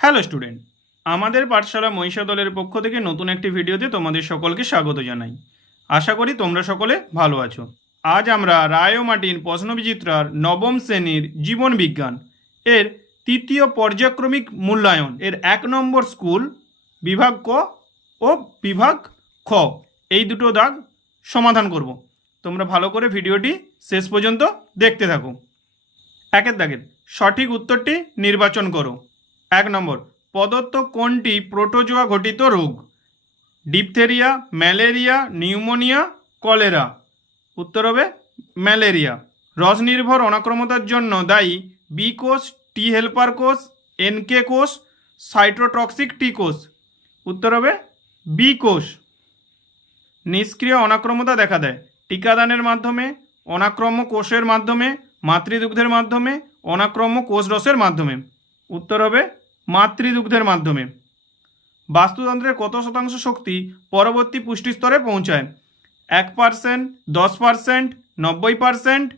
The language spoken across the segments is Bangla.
হ্যালো স্টুডেন্ট, আমাদের পাঠশালা মহিষা দলের পক্ষ থেকে নতুন একটি ভিডিওতে তোমাদের সকলকে স্বাগত জানাই। আশা করি তোমরা সকলে ভালো আছো। আজ আমরা রায় ও মার্টিন প্রশ্নবিচিত্রার নবম শ্রেণীর জীবন বিজ্ঞান এর তৃতীয় পর্যায়ক্রমিক মূল্যায়ন এর 1 নম্বর স্কুল বিভাগ ক ও বিভাগ খ এই দুটো দাগ সমাধান করব। তোমরা ভালো করে ভিডিওটি শেষ পর্যন্ত দেখতে থাকো। 1 দাগের সঠিক উত্তরটি নির্বাচন করো। 1 নম্বর, প্রদত্ত কোনটি প্রোটোজোয়া ঘটিত রোগ? Diphtheria, malaria, pneumonia, cholera. উত্তর হবে ম্যালেরিয়া। রস নির্ভর অনাক্রমতার জন্য দায়ী বি কোষ, টি হেল্পার কোষ, এনকে কোষ, সাইটোটক্সিক টি কোষ। উত্তর হবে বি কোষ। নিষ্ক্রিয় অনাক্রমতা দেখা দেয় টিকাদানের মাধ্যমে, অনাক্রম্য কোষের মাধ্যমে, মাতৃদুগ্ধের মাধ্যমে, অনাক্রম্য কোষরসের মাধ্যমে। উত্তর হবে মাতৃদুগ্ধের মাধ্যমে। বাস্তুতন্ত্রের কত শতাংশ শক্তি পরবর্তী পুষ্টি স্তরে পৌঁছায়? 1%, 10%, 90%,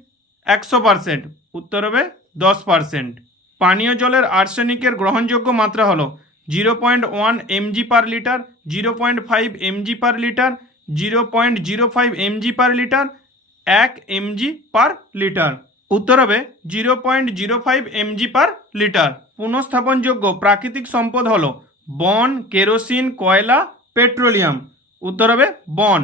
100%। উত্তর হবে 10%। পানীয় জলের আর্সেনিকের গ্রহণযোগ্য মাত্রা হলো 0.1 mg per litre, 0.5 mg per litre, 0.05 mg per litre, 1 mg per litre. উত্তর হবে 0.05 mg পার লিটার। পুনঃস্থাপনযোগ্য প্রাকৃতিক সম্পদ হলো বন, কেরোসিন, কয়লা, পেট্রোলিয়াম। উত্তর হবে বন।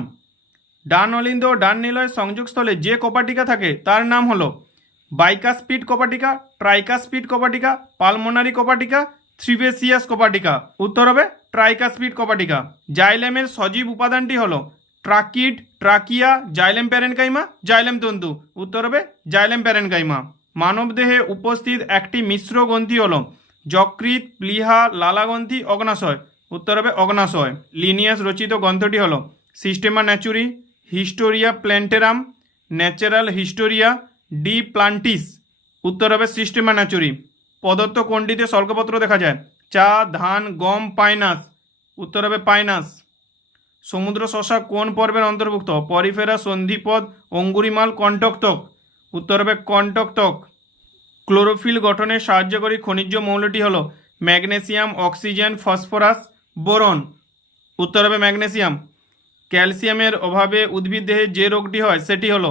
ডান অলিন্দ ও ডান নিলয় সংযোগস্থলে যে কপাটিকা থাকে তার নাম হলো বাইকাস্পিড কপাটিকা, ট্রাইকাস্পিড কপাটিকা, পালমোনারি কপাটিকা, থ্রিবেসিয়াস কপাটিকা। উত্তর হবে ট্রাইকাস্পিড কপাটিকা। জাইলেমের সজীব উপাদানটি হলো tracheid, trachea, xylem parenchyma, xylem তন্তু। উত্তর হবে জাইলেম প্যারেনকাইমা। মানবদেহে উপস্থিত একটি মিশ্র গ্রন্থি হলো যকৃৎ, প্লীহা, লালাগ্রন্থি, অগ্নাশয়। উত্তর হবে অগ্নাশয়। লিনিয়াস রচিত গ্রন্থটি হলো সিস্টেমা ন্যাচুরি, হিস্টোরিয়া প্ল্যান্টেরাম, ন্যাচারাল হিস্টোরিয়া, ডি প্লান্টিস। উত্তর হবে সিস্টেমা ন্যাচুরি। প্রদত্ত কোনটিতে শল্কপত্র দেখা যায়? চা, ধান, গম, পাইনাস। উত্তর হবে পাইনাস। সমুদ্র শশা কোন পর্বের অন্তর্ভুক্ত? পরিফেরা, সন্ধিপদ, অঙ্গুরিমাল, কণ্টকতক। উত্তর হবে কণ্টকতক। ক্লোরোফিল গঠনে সাহায্যকারী খনিজ মৌলটি হলো ম্যাগনেসিয়াম, অক্সিজেন, ফসফরাস, বোরন। উত্তর হবে ম্যাগনেসিয়াম। ক্যালসিয়ামের অভাবে উদ্ভিদ দেহে যে রোগটি হয় সেটি হলো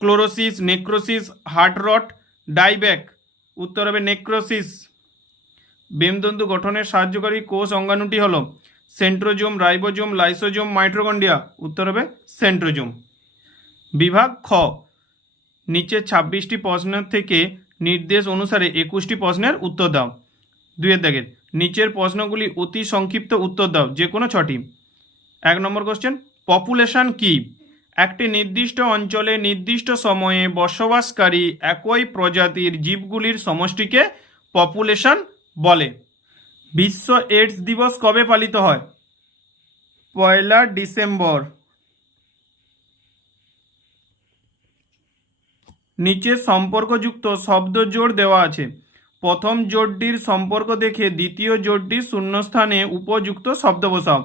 ক্লোরোসিস, নেক্রোসিস, হার্ট রট, ডাইব্যাক। উত্তর হবে নেক্রোসিস। বেমতন্তু গঠনের সাহায্যকারী কোষ অঙ্গাণুটি হলো সেন্ট্রোজোম, রাইবোজোম, লাইসোজোম, মাইটোকন্ড্রিয়া। উত্তর হবে সেন্ট্রোজোম। বিভাগ খ, নিচের 26টি প্রশ্নের থেকে নির্দেশ অনুসারে 21টি প্রশ্নের উত্তর দাও। 2 দাগের নিচের প্রশ্নগুলি অতি সংক্ষিপ্ত উত্তর দাও, যে কোনো 6টি। 1 নম্বর কোশ্চেন, পপুলেশন কি? একটি নির্দিষ্ট অঞ্চলে নির্দিষ্ট সময়ে বসবাসকারী একই প্রজাতির জীবগুলির সমষ্টিকে পপুলেশন বলে। বিশ্ব এইডস দিবস কবে পালিত হয়? 1 ডিসেম্বর। নিচে সম্পর্কযুক্ত শব্দ জোড় দেওয়া আছে। প্রথম জোড়টির সম্পর্ক দেখে দ্বিতীয় জোড়টির শূন্যস্থানে উপযুক্ত শব্দ বসাও।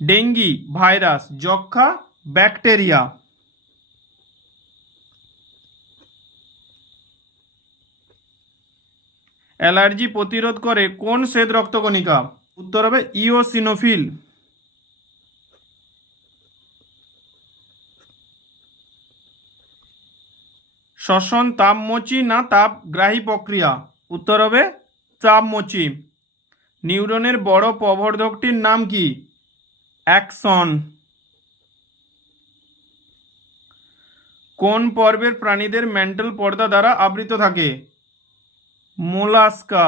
ডেঙ্গি, ভাইরাস, যক্ষ্মা, ব্যাকটেরিয়া। অ্যালার্জি প্রতিরোধ করে কোন শ্বেত রক্তকণিকা? উত্তর হবে ইওসিনোফিল। শ্বসন তাপমোচী না তাপগ্রাহী প্রক্রিয়া? উত্তর হবে তাপমোচী। নিউরনের বড় প্রবর্ধকটির নাম কি? অ্যাক্সন। কোন পর্বের প্রাণীদের ম্যান্টল পর্দা দ্বারা আবৃত থাকে? মোলাস্কা।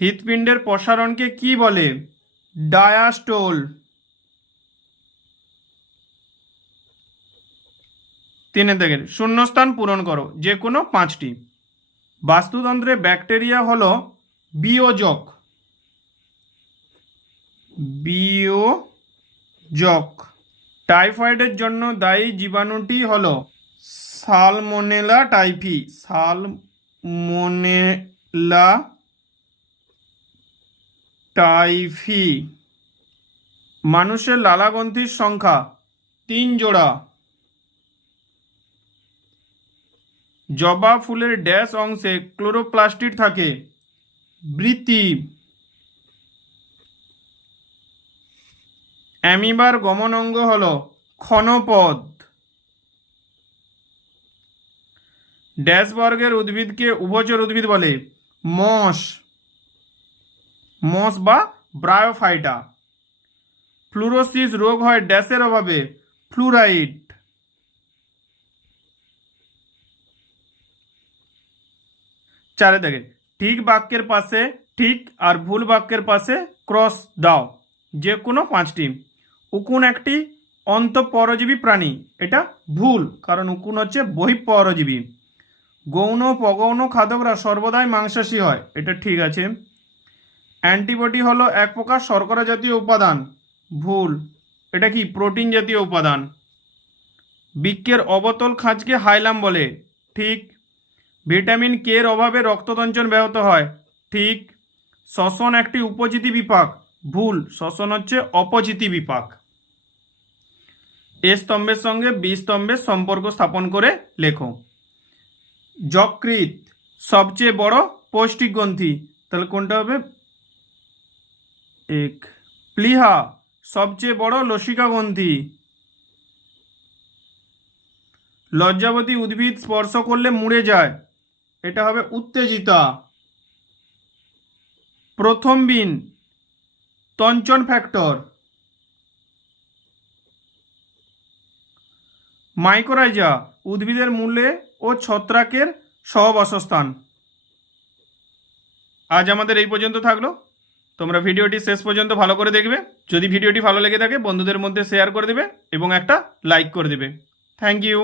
হৃৎপিণ্ডের প্রসারণকে কি বলে? ডায়াস্টোল। 3 দাগের শূন্যস্থান পূরণ করো, যে কোনো 5টি। বাস্তুতন্ত্রে ব্যাকটেরিয়া হলো বিয়োজক। বিয়োজক। টাইফয়েডের জন্য দায়ী জীবাণুটি হলো সালমোনেলা টাইফি। Salmonella typhi. মানুষের লালাগ্রন্থির সংখ্যা 3 জোড়া। জবা ফুলের ড্যাশ অংশে ক্লোরোপ্লাস্টিড থাকে? বৃতি। অ্যামিবার গমন অঙ্গ হল ক্ষণপদ। ড্যাশ বর্গের উদ্ভিদকে উভচর উদ্ভিদ বলে? মস। মস বা ব্রায়োফাইটা। ফ্লুরোসিস রোগ হয় ড্যাশের অভাবে? ফ্লুরাইড। চারে দেখে ঠিক বাক্যের পাশে ঠিক আর ভুল বাক্যের পাশে ক্রস দাও, যে কোনো পাঁচটি। উকুন একটি অন্তঃপরজীবী প্রাণী, এটা ভুল, কারণ উকুন হচ্ছে বহিঃপরজীবী। গৌণ পগৌণ খাদকরা সর্বদাই মাংসাশী হয়, এটা ঠিক আছে। অ্যান্টিবডি হলো এক প্রকার শর্করা জাতীয় উপাদান, ভুল, এটা কি প্রোটিন জাতীয় উপাদান। বৃক্কের অবতল খাঁজকে হাইলাম বলে, ঠিক। ভিটামিন কে এর অভাবে রক্ততঞ্চন ব্যাহত হয়, ঠিক। শ্বসন একটি উপজিতি বিপাক, ভুল, শ্বসন হচ্ছে অপজিতি বিপাক। এ স্তম্ভের সঙ্গে বি স্তম্ভের সম্পর্ক স্থাপন করে লেখো। যকৃৎ সবচেয়ে বড় পৌষ্টিক গ্রন্থি, তাহলে কোনটা হবে? এক। প্লীহা সবচেয়ে বড় লসিকা গ্রন্থি। লজ্জাবতী উদ্ভিদ স্পর্শ করলে মুড়ে যায়, এটা হবে উত্তেজিতা। প্রথম বিন তঞ্চন ফ্যাক্টর। মাইকোরাইজা উদ্ভিদের মূলে ও ছত্রাকের সহবাসস্থান। আজ আমাদের এই পর্যন্ত থাকলো। তোমরা ভিডিওটি শেষ পর্যন্ত ভালো করে দেখবে। যদি ভিডিওটি ভালো লেগে থাকে বন্ধুদের মধ্যে শেয়ার করে দেবে এবং একটা লাইক করে দেবে। Thank you.